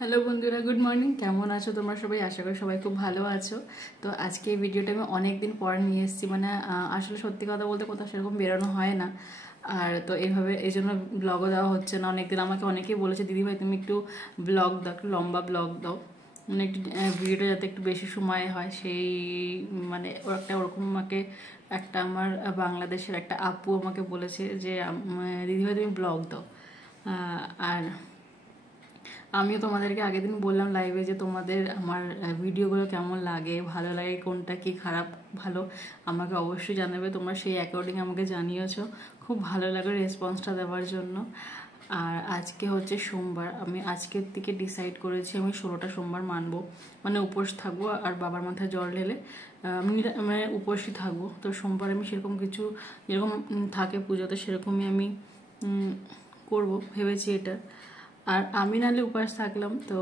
Hello বন্ধুরা, good morning. কেমন আছো তোমরা সবাই? আশা করি সবাই খুব ভালো আছো। তো আজকে এই ভিডিওটা আমি অনেক দিন পর নিয়ে এসেছি। আসলে সত্যি কথা বলতে কোথাও সেরকম বেরোনো হয় না। আর তো এইভাবে এই জন্য ব্লগও দেওয়া হচ্ছে না। অনেকদিন আমাকে অনেকেই বলেছে, দিদিভাই তুমি একটু ব্লগ দাও, একটু লম্বা ব্লগ দাও, একটু ভিডিওটা যাতে একটু বেশি সময় হয়। সেই ওরকম আমাকে আমার বাংলাদেশের একটা আপু আমাকে বলেছে যে দিদিভাই তুমি ব্লগ দাও। আর আমিও তোমাদেরকে আগের দিন বললাম লাইভে যে তোমাদের আমার ভিডিওগুলো কেমন লাগে, ভালো লাগে কোনটা, কি খারাপ ভালো আমাকে অবশ্যই জানাবে। তোমরা সেই অ্যাকর্ডিং আমাকে জানিয়েছো, খুব ভালো লাগে রেসপন্সটা দেওয়ার জন্য। আর আজকে হচ্ছে সোমবার। আমি আজকের থেকে ডিসাইড করেছি আমি 16টা সোমবার মানবো, উপোস থাকবো। আর বাবার মাথায় জল ঢেলে আমি উপোসই থাকবো। তো সোমবার আমি সেরকম কিছু যেরকম থাকে পুজোতে সেরকমই আমি করব ভেবেছি এটা। আর আমি নাহলে উপাস থাকলাম তো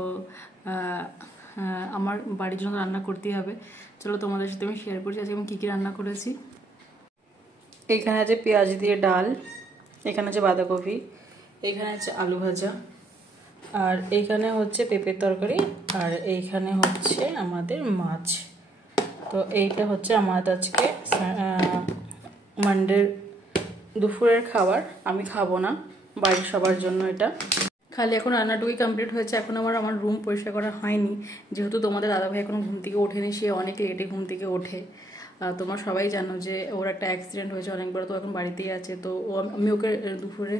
আমার বাড়ির জন্য রান্না করতেই হবে। চলো তোমাদের সাথে আমি শেয়ার করছি আজকে আমি কী কী রান্না করেছি। এইখানে আছে পেঁয়াজ দিয়ে ডাল, এখানে আছে বাঁধাকপি, এইখানে আছে আলু ভাজা, আর এইখানে হচ্ছে পেঁপের তরকারি, আর এইখানে হচ্ছে আমাদের মাছ। তো এইটা হচ্ছে আমাদের আজকে মানডের দুপুরের খাবার। আমি খাবো না, বাড়ির সবার জন্য এটা। খালি এখন রান্নাটুকুই কমপ্লিট হয়েছে। এখন আমার রুম পরিষ্কার করা হয়নি, যেহেতু তোমাদের দাদাভাই এখনো ঘুম থেকে ওঠেনি। সে অনেক লেটে ঘুম থেকে ওঠে। তোমরা সবাই জানো যে ওর একটা অ্যাক্সিডেন্ট হয়েছে অনেকবার, তো এখন বাড়িতেই আছে। তো আমি ওকে দুপুরে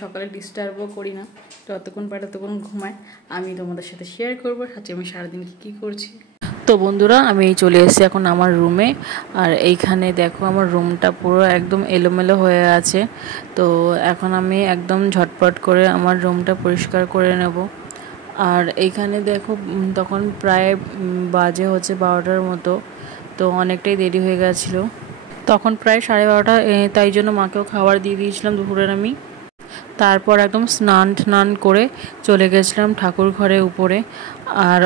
সকালে ডিস্টার্বও করি না, যতক্ষণ পারে ততক্ষণ ঘুমায়। আমি তোমাদের সাথে শেয়ার করবো আজকে আমি সারাদিন কী করছি। তো বন্ধুরা, আমি চলে এসেছি এখন আমার রুমে। আর এইখানে দেখো আমার রুমটা পুরো একদম এলোমেলো হয়ে আছে। তো এখন আমি একদম ঝটপট করে আমার রুমটা পরিষ্কার করে নেব। আর এইখানে দেখো তখন প্রায় বাজে হচ্ছে 12টার মতো। তো অনেকটাই দেরি হয়ে গেছিলো, তখন প্রায় 12:30। তাই জন্য মাকেও খাবার দিয়ে দিয়েছিলাম দুপুরের আমি। তারপর একদম স্নান করে চলে গেছিলাম ঠাকুর ঘরে উপরে। আর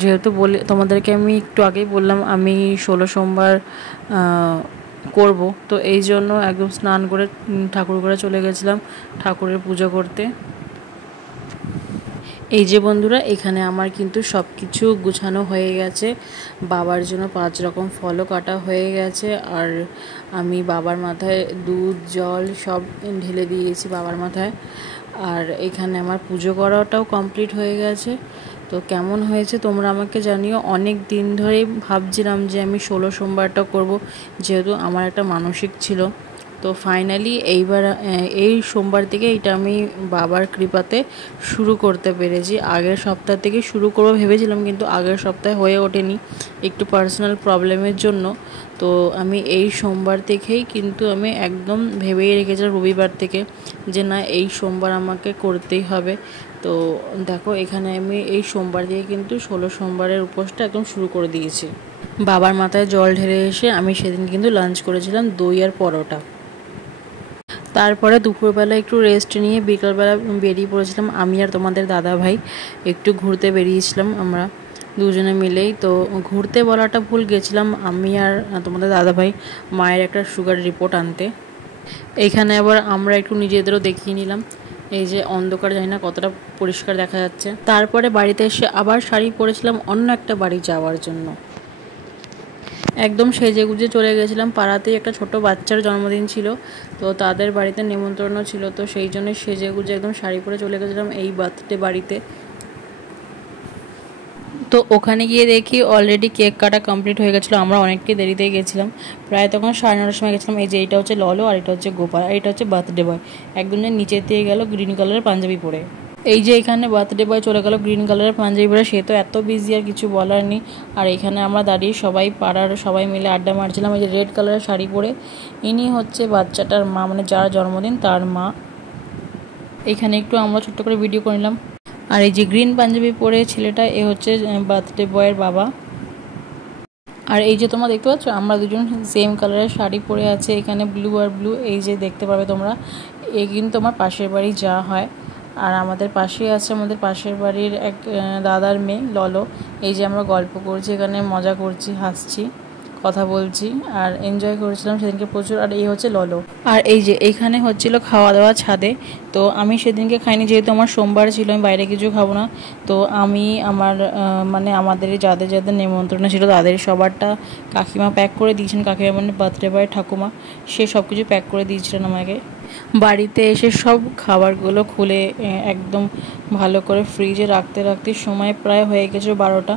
যেহেতু তোমাদেরকে আমি একটু আগেই বললাম আমি 16 সোমবার করব, তো এই জন্য একদম স্নান করে ঠাকুর ঘরে চলে গেছিলাম ঠাকুরের পুজো করতে। এই যে বন্ধুরা, এখানে আমার কিন্তু সব কিছু গুছানো হয়ে গেছে। বাবার জন্য 5 রকম ফলও কাটা হয়ে গেছে। আর আমি বাবার মাথায় দুধ জল সব ঢেলে দিয়েছি বাবার মাথায়। আর এখানে আমার পুজো করাটাও কমপ্লিট হয়ে গেছে। তো কেমন হয়েছে তোমরা আমাকে জানিও। অনেক দিন ধরেই ভাবছিলাম যে আমি 16 সোমবারটা করব, যেহেতু আমার একটা মানসিক ছিল। তো ফাইনালি এইবার এই সোমবার থেকে এটা আমি বাবার কৃপাতে শুরু করতে পেরেছি। আগের সপ্তাহ থেকে শুরু করবো ভেবেছিলাম, কিন্তু আগের সপ্তাহে হয়ে ওঠেনি একটু পার্সোনাল প্রবলেমের জন্য। তো আমি এই সোমবার থেকেই কিন্তু আমি একদম ভেবেই রেখেছিলাম রবিবার থেকে যে না, এই সোমবার আমাকে করতেই হবে। তো দেখো এখানে আমি এই সোমবার থেকে কিন্তু 16 সোমবারের উপোসটা একদম শুরু করে দিয়েছি। বাবার মাথায় জল ঢেলে এসে আমি সেদিন কিন্তু লাঞ্চ করেছিলাম দই আর পরোটা। তারপরে দুপুরবেলা একটু রেস্ট নিয়ে বিকালবেলা বেরিয়ে পড়েছিলাম আমি আর তোমাদের দাদা ভাই। একটু ঘুরতে বেরিয়েছিলাম আমরা দুজনে মিলেই। তো ঘুরতে বলাটা ভুল, গেছিলাম আমি আর তোমাদের দাদা ভাই মায়ের একটা সুগার রিপোর্ট আনতে। এইখানে আবার আমরা একটু নিজেদেরও দেখিয়ে নিলাম। এই যে অন্ধকার, জানি না কতটা পরিষ্কার দেখা যাচ্ছে। তারপরে বাড়িতে এসে আবার শাড়ি পরেছিলাম অন্য একটা বাড়ি যাওয়ার জন্য। একদম সেজে গুজে চলে গেছিলাম। পাড়াতেই একটা ছোট বাচ্চার জন্মদিন ছিল, তো তাদের বাড়িতে নেমন্তন্ন ছিল। তো সেই জন্য সেজে গুজে একদম শাড়ি পরে চলে গেছিলাম এই বার্থডে বাড়িতে। তো ওখানে গিয়ে দেখি অলরেডি কেক কাটা কমপ্লিট হয়ে গেছিলো। আমরা অনেকটাই দেরিতেই গেছিলাম, প্রায় তখন 9:30 সময় গেছিলাম। এই যে এইটা হচ্ছে ললো, আর এটা হচ্ছে গোপাল, আর এটা হচ্ছে বার্থডে বয়। একদমই নিচের দিয়ে গেল গ্রিন কালারের পাঞ্জাবি পরে। এই যে এখানে বার্থডে বয় চলে গেল গ্রিন কালারের পাঞ্জাবি পরে, সে তো এত বিজি আর কিছু বলার নেই। আর এখানে আমরা দাঁড়িয়ে সবাই পাড়ার সবাই মিলে আড্ডা মারছিলাম। এই যে রেড কালারের শাড়ি পরে, ইনি হচ্ছে বাচ্চাটার মা, যার জন্মদিন তার মা। এখানে একটু আমরা ছোট্ট করে ভিডিও করে নিলাম। আর এই যে গ্রিন পাঞ্জাবি পরে ছেলেটা, এ হচ্ছে বার্থডে বয়ের বাবা। আর এই যে তোমরা দেখতে পাচ্ছ আমরা দুজন সেম কালারের শাড়ি পরে আছে, এখানে ব্লু আর ব্লু। এই যে দেখতে পাবে তোমরা, এ কিন্তু আমার পাশের বাড়ি যা হয়। আর আমাদের পাশে আছে আমাদের পাশের বাড়ির এক দাদার মেয়ে ললো। এই যে আমরা গল্প করছি, এখানে মজা করছি, হাসছি, কথা বলছি আর এনজয় করেছিলাম সেদিনকে প্রচুর। আর এই হচ্ছে ললো। আর এই যে এইখানে হচ্ছিল খাওয়া দাওয়া ছাদে। তো আমি সেদিনকে খাইনি, যেহেতু আমার সোমবার ছিল, আমি বাইরে কিছু খাবো না। তো আমি আমার মানে আমাদের যাদের যাদের নেমন্ত্রণ ছিল তাদের সবারটা কাকিমা প্যাক করে দিয়েছেন। কাকিমা মানে বার্থডে বয় ঠাকুমা, সে সব কিছু প্যাক করে দিয়েছিলেন আমাকে। বাড়িতে এসে সব খাবারগুলো খুলে একদম ভালো করে ফ্রিজে রাখতে রাখতে সময় প্রায় হয়ে গেছে 12টা।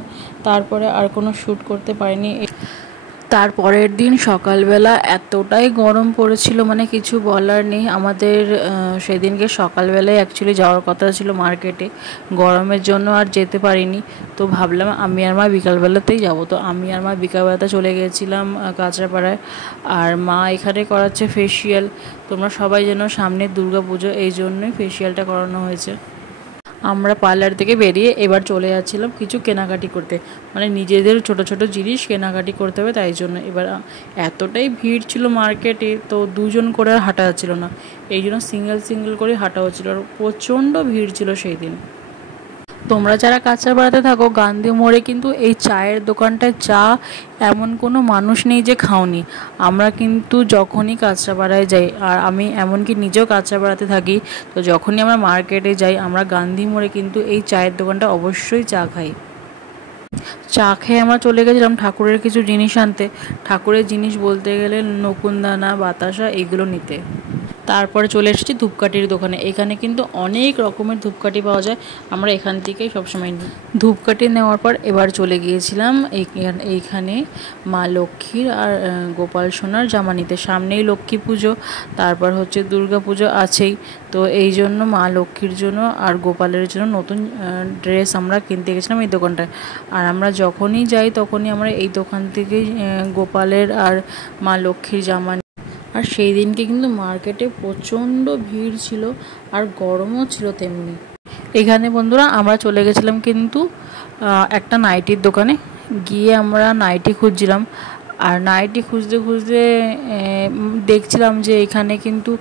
তারপরে আর কোনো শ্যুট করতে পারিনি। তারপরের দিন সকালবেলা এতটাই গরম পড়েছিল, মানে কিছু বলার নেই। আমাদের সেদিনকে সকালবেলায় অ্যাকচুয়ালি যাওয়ার কথা ছিল মার্কেটে, গরমের জন্য আর যেতে পারিনি। তো ভাবলাম আমি আর মা বিকালবেলাতেই যাব। তো আমি আর মা বিকালবেলাতে চলে গিয়েছিলাম কাঁচরাপাড়ায়। আর মা এখানে করাচ্ছে ফেসিয়াল। তোমরা সবাই যেন সামনে দুর্গাপুজো, এই জন্যই ফেসিয়ালটা করানো হয়েছে। আমরা পার্লার থেকে বেরিয়ে এবার চলে যাচ্ছিলাম কিছু কেনাকাটি করতে, মানে নিজেদের ছোট ছোট জিনিস কেনাকাটি করতে হবে, তাই জন্য। এবার এতটাই ভিড় ছিল মার্কেটে, তো দুজন করে আর হাঁটা যাচ্ছিল না, এই জন্য সিঙ্গেল সিঙ্গেল করে হাঁটা হচ্ছিলো। আর প্রচণ্ড ভিড় ছিল সেই দিন। তোমরা যারা কাঁচরাপাড়াতে থাকো, গান্ধী মোড়ে কিন্তু এই চায়ের দোকানটায় চা এমন কোনো মানুষ নেই যে খাওনি। আমরা কিন্তু যখনই কাঁচরাপাড়ায় যাই, আর আমি এমনকি নিজেও কাঁচরাপাড়াতে থাকি, তো যখনই আমরা মার্কেটে যাই আমরা গান্ধী মোড়ে কিন্তু এই চায়ের দোকানটা অবশ্যই চা খাই। চা খেয়ে আমরা চলে গেছিলাম ঠাকুরের কিছু জিনিস আনতে। ঠাকুরের জিনিস বলতে গেলে নকুনদানা, বাতাসা, এইগুলো নিতে। তারপরে চলে এসেছি ধূপকাঠির দোকানে। এখানে কিন্তু অনেক রকমের ধূপকাঠি পাওয়া যায়, আমরা এখান থেকেই সবসময় নিই। ধূপকাঠি নেওয়ার পর এবার চলে গিয়েছিলাম এইখানে মা লক্ষ্মীর আর গোপাল সোনার জামা নিতে। সামনেই লক্ষ্মী পুজো, তারপর হচ্ছে দুর্গা পুজো আছেই। তো এই জন্য মা লক্ষ্মীর জন্য আর গোপালের জন্য নতুন ড্রেস আমরা কিনতে গেছিলাম এই দোকানটায়। আর আমরা যখনই যাই তখনই আমরা এই দোকান থেকেই গোপালের আর মা লক্ষ্মীর জামা। আর সেই দিনকে কিন্তু মার্কেটে প্রচণ্ড ভিড় ছিল আর গরমও ছিল তেমনি। এখানে বন্ধুরা আমরা চলে গেছিলাম কিন্তু একটা নাইটির দোকানে। গিয়ে আমরা নাইটি খুঁজছিলাম, আর নাইটি খুঁজতে খুঁজতে দেখছিলাম যে এখানে কিন্তু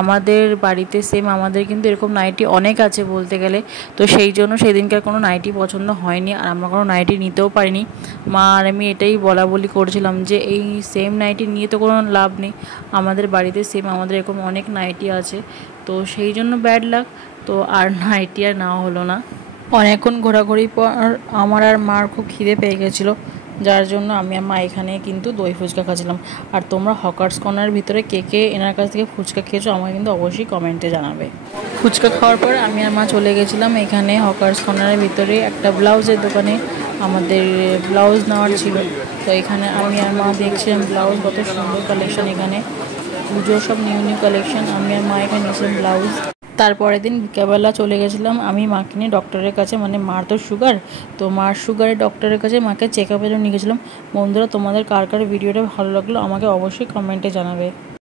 আমাদের বাড়িতে সেম আমাদের কিন্তু এরকম নাইটি অনেক আছে বলতে গেলে। তো সেই জন্য সেই দিনকার কোনো নাইটি পছন্দ হয়নি, আর আমরা কোনো নাইটি নিতেও পারিনি। মা আর আমি এটাই বলা বলি করছিলাম যে এই সেম নাইটি নিয়ে তো কোনো লাভ নেই, আমাদের বাড়িতে সেম আমাদের এরকম অনেক নাইটি আছে। তো সেই জন্য ব্যাড লাক, তো আর নাইটি আর নেওয়া হলো না। অনেকক্ষণ ঘোরাঘুরির পর আমার আর মার খুব খিদে পেয়ে গেছিলো, যার জন্য আমি আর মা এখানে কিন্তু দই ফুচকা খাচ্ছিলাম। আর তোমরা হকার্স কর্নারের ভিতরে কে কে এনার কাছ থেকে ফুচকা খেয়েছো আমাকে কিন্তু অবশ্যই কমেন্টে জানাবে। ফুচকা খাওয়ার পর আমি আর মা চলে গেছিলাম এখানে হকার্স কর্নারের ভিতরে একটা ব্লাউজের দোকানে। আমাদের ব্লাউজ নেওয়ার ছিল, তো এখানে আমি আর মা দেখছিলাম ব্লাউজ, কত সুন্দর কালেকশন এখানে, পুজোর সব নিউ নিউ কালেকশন। আমি আর মা এখানে নিয়েছিলাম ব্লাউজ। তারপরের দিন বিকেলবেলা চলে গেছিলাম আমি মাকে নিয়ে ডক্টরের কাছে, মানে মার তো সুগার, তো মার সুগারের ডক্টরের কাছে মাকে চেক আপের জন্য নিয়ে গেছিলাম। বন্ধুরা, তোমাদের কার কার ভিডিওটা ভালো লাগলো আমাকে অবশ্যই কমেন্টে জানাবে।